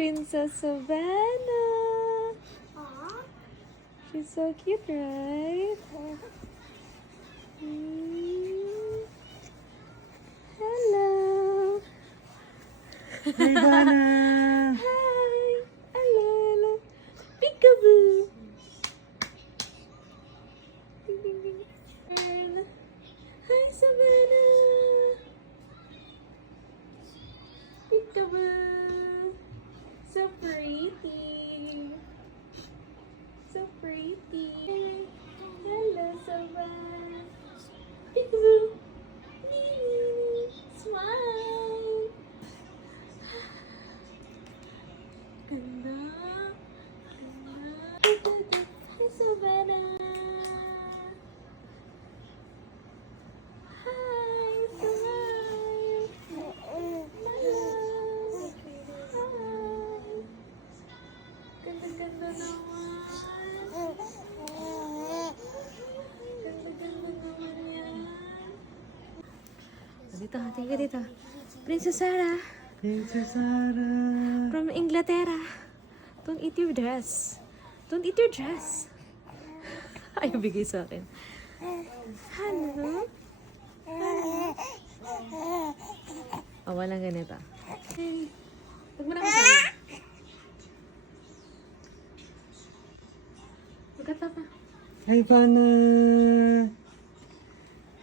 Princess Savannah. She's so cute, right? Hello. Hey, Ivana. Hi. Hello, hello. Peekaboo. Ding, ding, ding. And hi, Savannah. Peekaboo. So pretty. So pretty. Hello, Savannah. Peekaboo. Smile. Ganda. Ganda. Hi, Savannah. Hi, smile. Smile. Hi. Ganda-ganda naman. Ganda-ganda naman yan. Dito, tingnan dito. Princess Sarah Princess Sarah. from Inglaterra. Don't eat your dress. Don't eat your dress. Ayaw bigay sa akin. Hello? Oh, walang ganito. Hey. Huwag mo na kasama. Huwag ka pa. Hi, Ivana.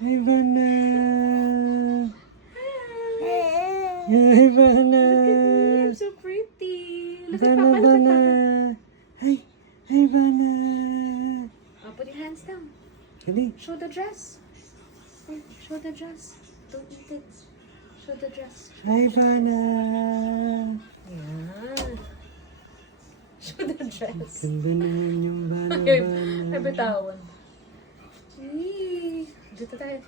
Hi, Ivana. Hi, Ivana. I'm so pretty. Look at Ivana, Papa. Look at Ivana. Papa. Hi. Hi, Ivana. Oh, put your hands down. Dali. Show the dress. Show the dress. Don't eat it. Show the dress. Hi, Ivana. Ayan. Show the dress. Ganda naman yung Ay, Ivana. ay, bitawan. Dito tayo.